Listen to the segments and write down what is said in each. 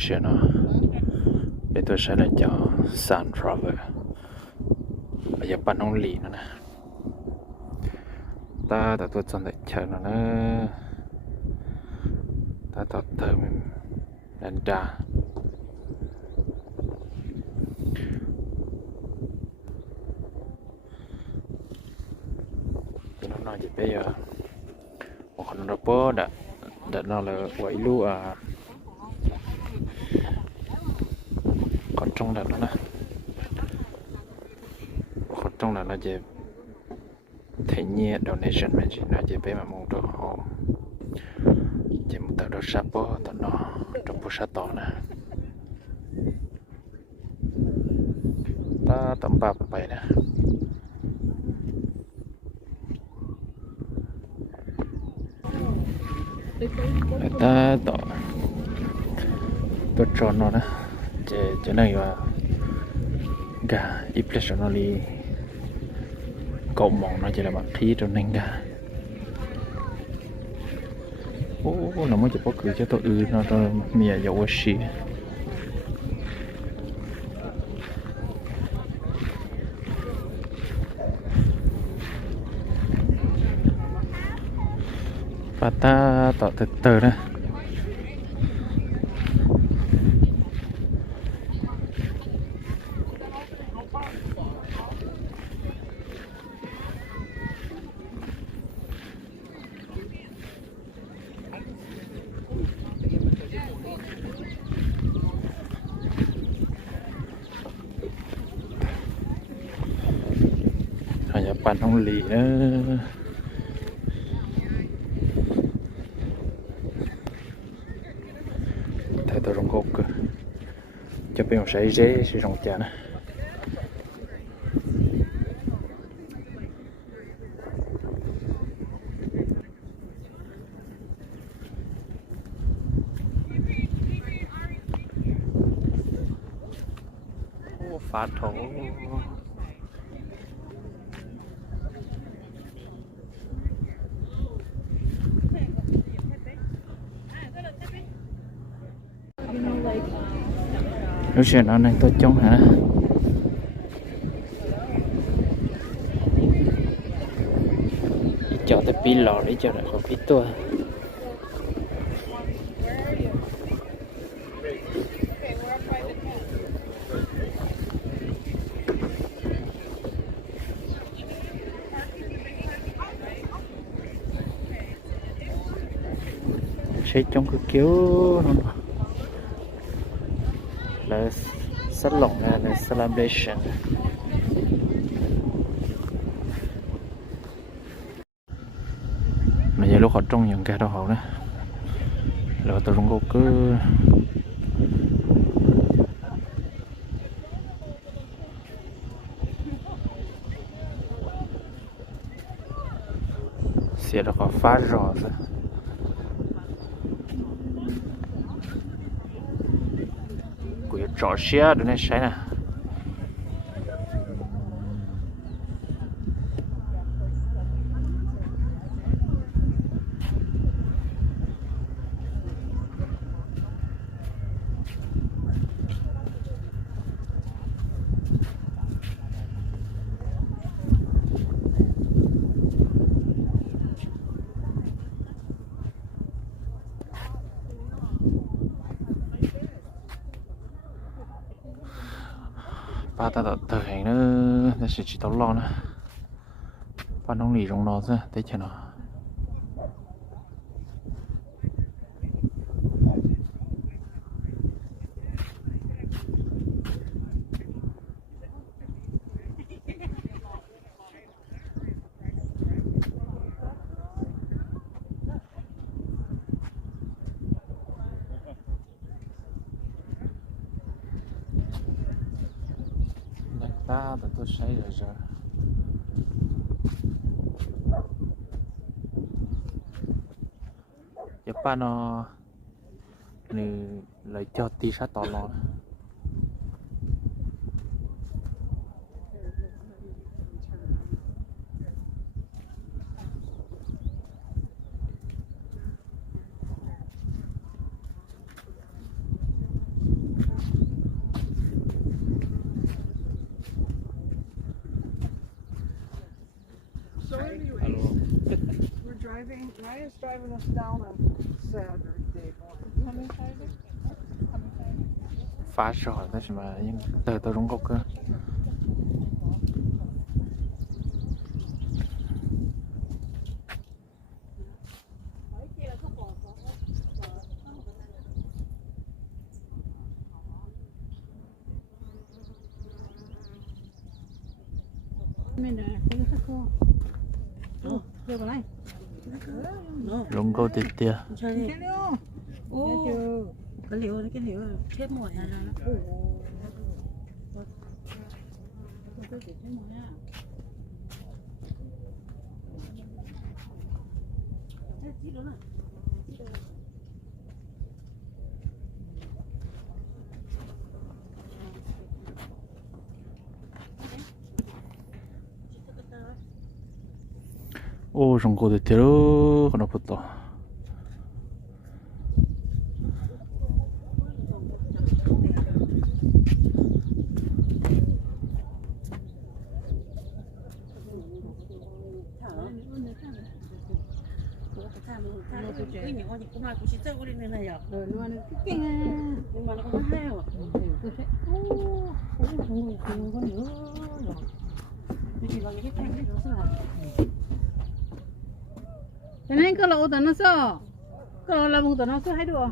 xe nó để tôi sẽ là cho Sun Rover bây giờ bạn không lì nữa nè ta đã tôi chọn để chờ nó nữa ta tập thơ mình đánh trả thì nó nói gì bây giờ một con nó bó đã nó là quậy lúa còn trong đó nè còn trong đó nó chỉ thấy nhẹ donation mà chỉ nó chỉ bé mà muốn đồ họ chỉ một tờ đồ sắp bó tờ nó trong bó sát tỏ nè ta tầm ba bảy nè ta tỏ tôi tròn nó nè chế này là gà ít plus nó đi cậu mỏng nó chỉ là bạc khí trong nên gà nó mới chỉ có cười cho tôi nó cho mía dầu quá xí và ta tỏ từ từ nè nhà bạn không lì nữa thấy tôi rong gốc cơ cho bên sấy dễ sử dụng chả nè phá thổ lúc chuyện nó này tôi chống hả cho tới pin lò để cho lại có pin tua sẽ trong cái kiểu nó là sắt lỏng là celebration mà giờ lúc họ trong những cái đó họ nữa rồi tôi không có cứ sẽ được họ phá rồi của trò xe được này sai nè ba ta tự hành nữa ta sẽ chỉ tao lo nữa ba nông lì trong nó ra thấy chưa nào ta đã tôi say rồi giờ ba nó này lấy cho tí sát to lo We're driving. Maya's driving us down on Saturday morning. phá rồi đó mà nhưng từ từ đúng không cơ lùng câu tiệt tiệt ô cái liều thêm mồi à ô lùng câu tiệt tiệt đó nó bứt to cái những con cũng là cũng chỉ chơi cái này này à Rồi nó kinh à. nhưng mà nó không hay à Tôi thấy không có nữa rồi. chỉ là những cái thanh nó sẽ là Cái này có lỗ tao nó sao? Có lỗ là vùng tao nó sao hay được?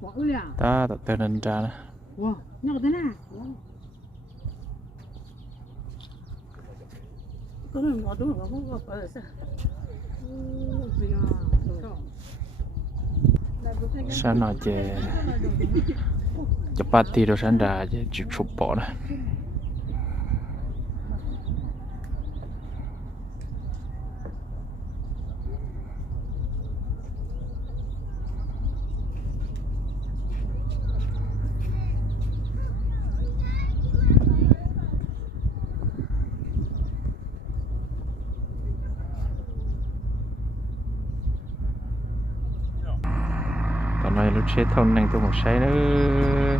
Bỏ ư à? ta tập tên lên ra nè Wow, nhỏ thế nào? có người ngồi đúng rồi không có phải sao sao nó chè chụp party rồi sáng ra chè chụp chụp bỏ nè nói lúc xe thôn này tôi một xe nữa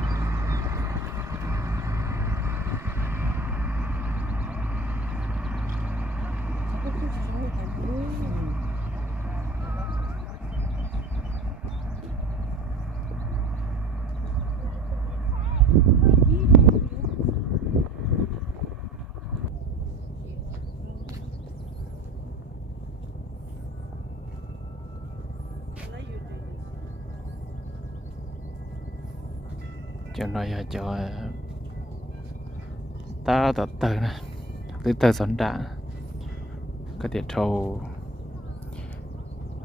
cho nó cho ta từ từ nè từ từ sẵn đã cái điện thầu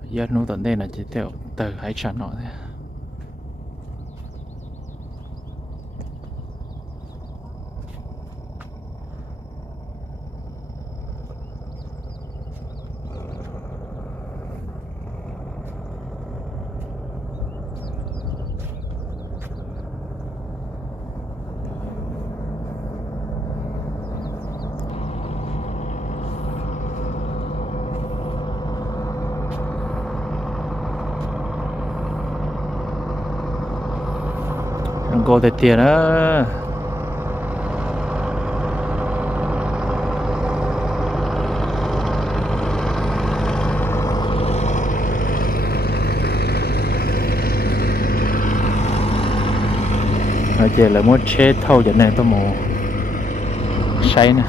giờ nó tận đây là chỉ theo từ hãy chọn nó thôi cô thì tiền á nói chuyện là muốn chế thâu cho nên tôi muốn say nè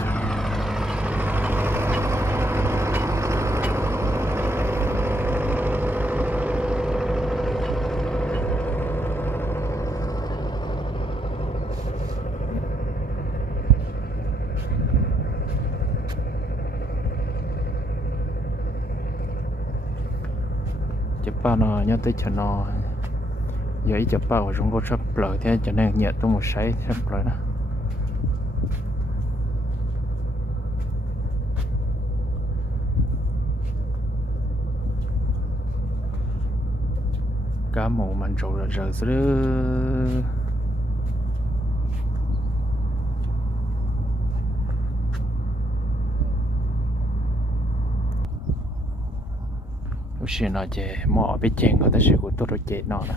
bao nó nhớ tới cho nó vậy chụp bao chúng có sắp lời thế cho nên nhiệt trong một sấy sắp lời đó cá mù mình trộn rồi rồi lúc xưa nó chỉ mỏ biết chèn có thể sẽ của tôi rồi chết nó nè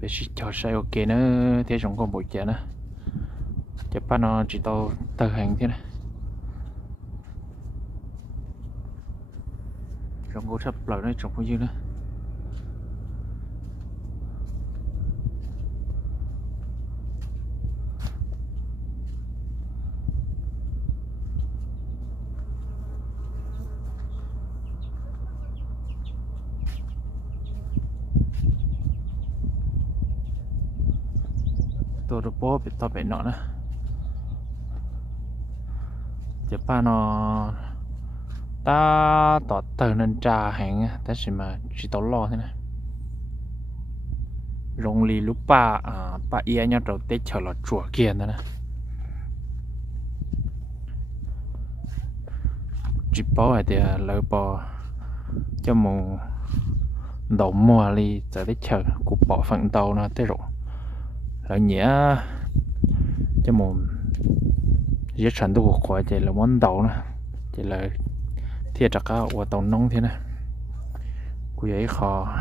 bây giờ cho sai ok nữa thế chúng còn bồi chè nữa chè ba nó chỉ tao tờ hành thế này chúng có sắp lại nó trồng bao nhiêu nữa tôi được bố bị to bị nọ nữa chè ba nó ta tỏ tờ nên trà hàng ta chỉ mà chỉ tao lo thế này rong lì lúc ba ba ia nhau đầu tết chờ là chùa kia nữa nè chỉ bảo là thì lỡ bỏ cho một đầu mùa đi giờ tết chờ cụ bỏ phần tàu nó tới rồi lỡ nhẹ cho một giết sản đồ khỏi thì là món tàu nè thì là thiệt là cao của tàu nông thế này cô ấy khó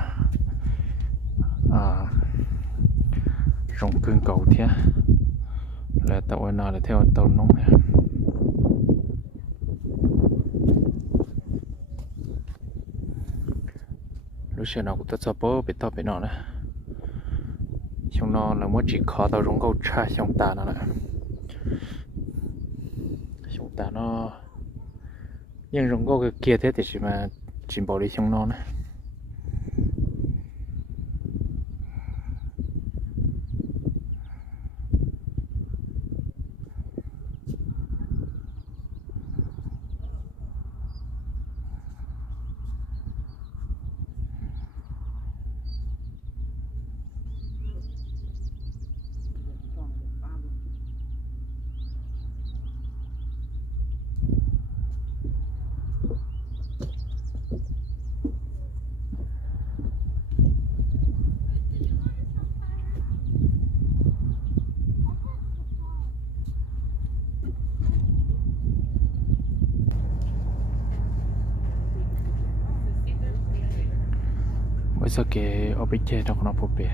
rong cương cầu thế là tàu nào là theo tàu nông này lúc xưa nào cũng tất cả bố bị to bị nọ nè xong nó là mới chỉ khó tàu rong câu cha xong ta nó lại xong ta nó nhưng rong câu cái kia thế thì chỉ mà chỉ bỏ đi xong nó nè bây giờ cái ở bên trên nó còn phổ biến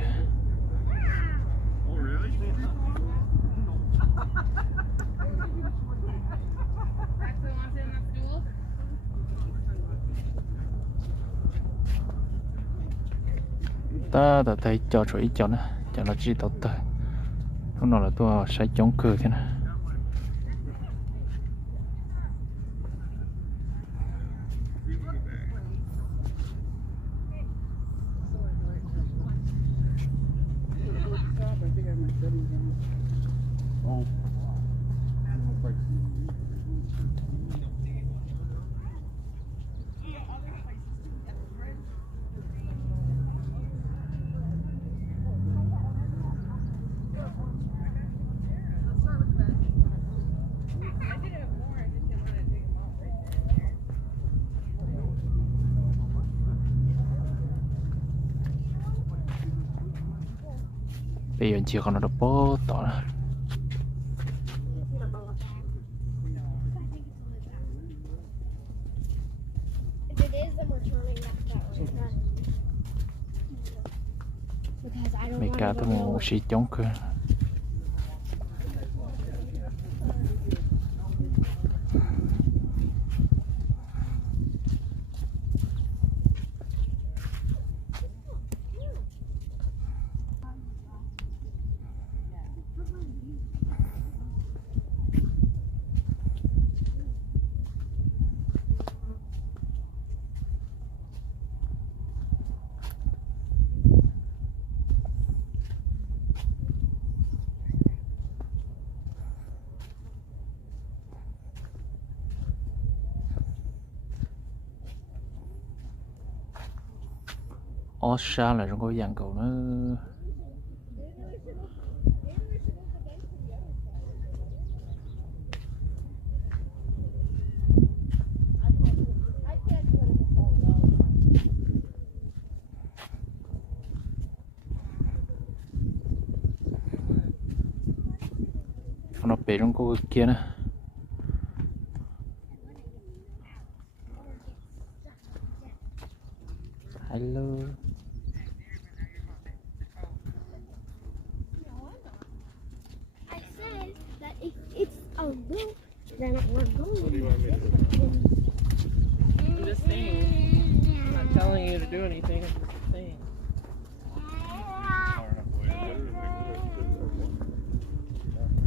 ta đã thấy cho chuỗi cho nó chỉ tao tới lúc nào là tôi sẽ chống cự thế này bây giờ chỉ còn nó bó tỏ nữa mấy cá tôi một xí chống cơ ó xa là trong cái dàn cầu nó nó bể trong cô kia nè. Hello. I said that if it's a room, then we're going. What do you want me to do? I'm just saying. I'm not telling you to do anything. I'm just saying.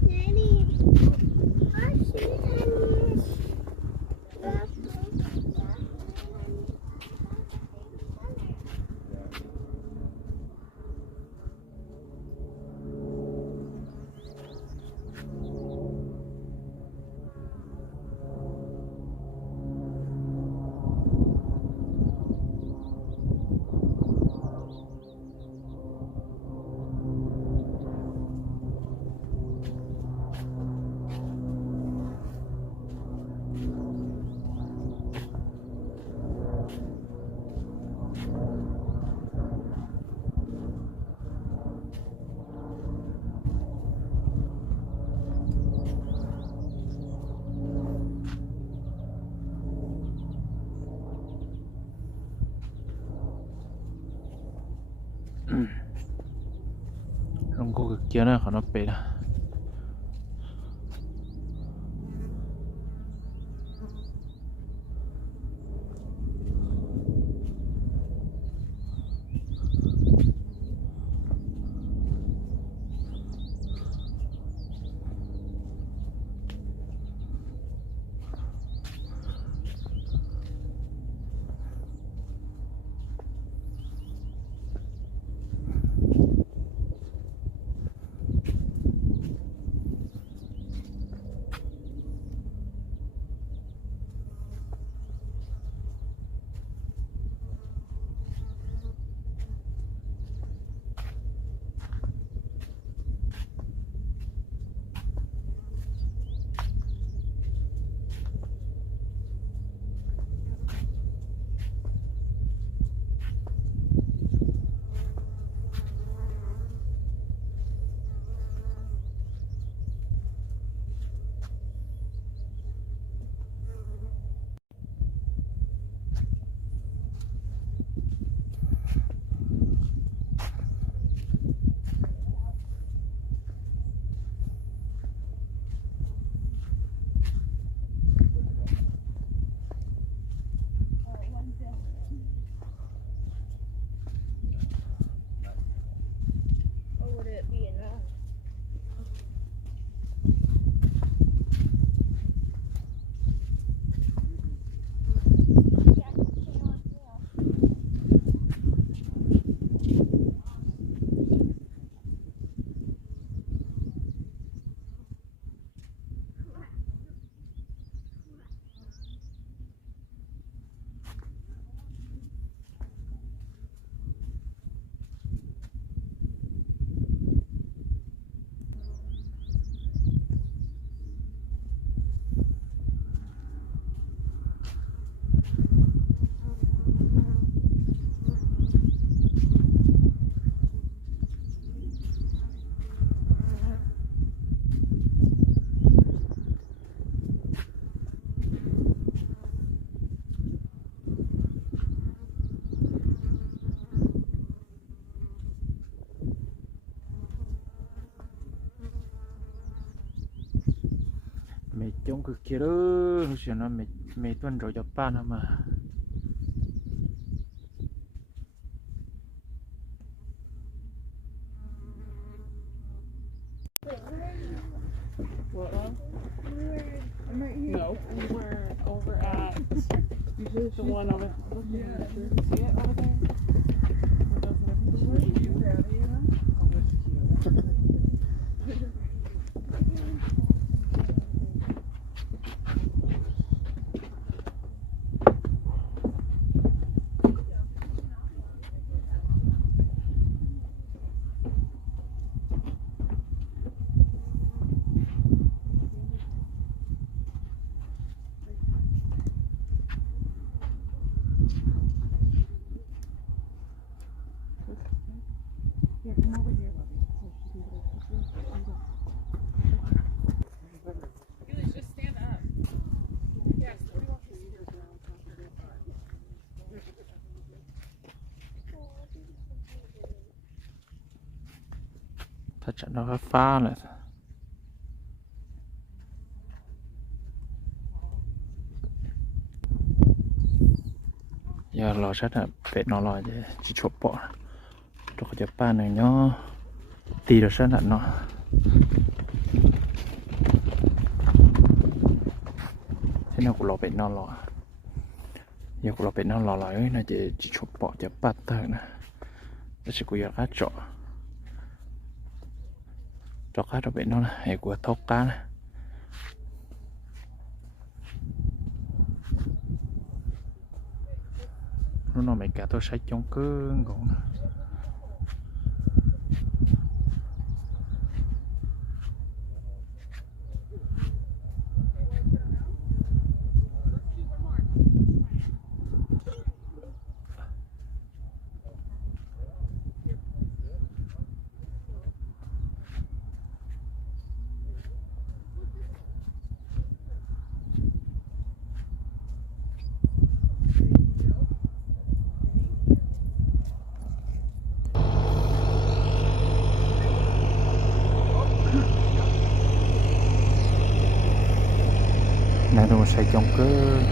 Daddy, our shoes. Trong cô kia nè, nó bể nè. Or would it be enough? Mẹ trong cái kia đó, hồi nó mẹ tuần rồi cho ba nó mà. What? I'm right here. No, we were over at the one over. Yeah. See it over there? Where those little Where are you at, Anna? Oh, that's cute. Here, come over here, Bobby. So she can get a picture. thật sự nó phá này giờ lò sát là phải nó lò chỉ chụp bỏ cho cái ba này nó tì được sát là nó thế nào cũng lò phải nó lò giờ cũng lò phải nó lò lại nó chỉ chụp bỏ cho ba tờ nè nó sẽ có giờ cá trọ cho cá đó phải nó là hay của thóc cá này nó mày cả tôi sẽ chống cơn còn này tôi sẽ chống cơn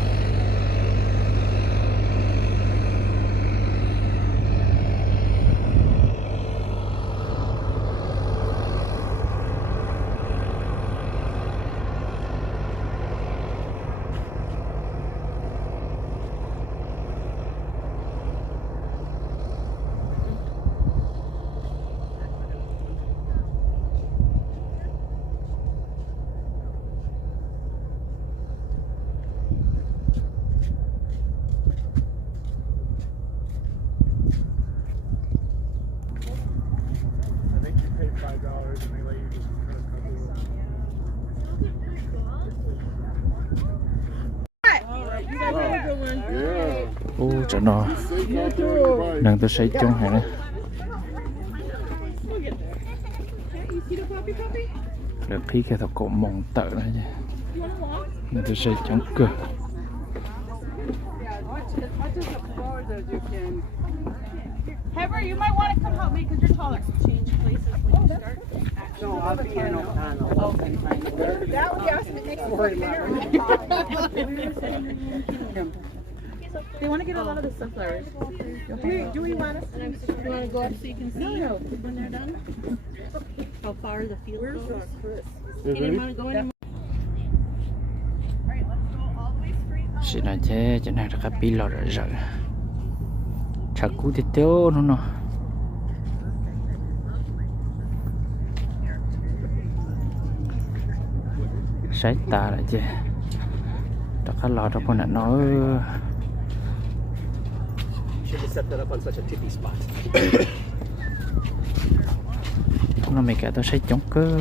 ô trời nó đang tôi sẽ chống hàng này được khi cái thằng cổ mỏng tợ này chứ đang tôi sẽ chống cửa Heather, you might want to come help me because you're taller. Change places when you start. No, I'll be in O'Connell. Okay. That would be awesome. It makes it They want to get a lot of the sunflowers. Do we want to? You want to go up so you can see when they're done? How far the field goes? You didn't want to go anymore? chỉ là thế cho nên là cái pin lò rồi chả cú thì tiêu nó sấy ta lại chứ đó cái lò đó con là nó nó mày cả tôi sẽ chống cơ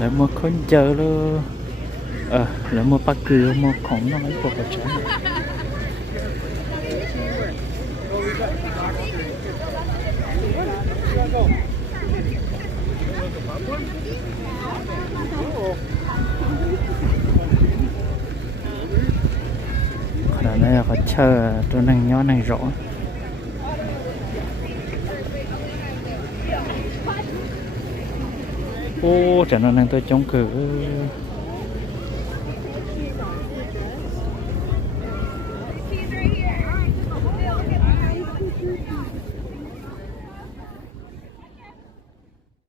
lại mua con chờ luôn lại mua bát cừu mua khổng nó mấy cuộc chơi còn đây là có chờ tôi năng nhỏ này rõ ô chẳng nó năng tôi chống cử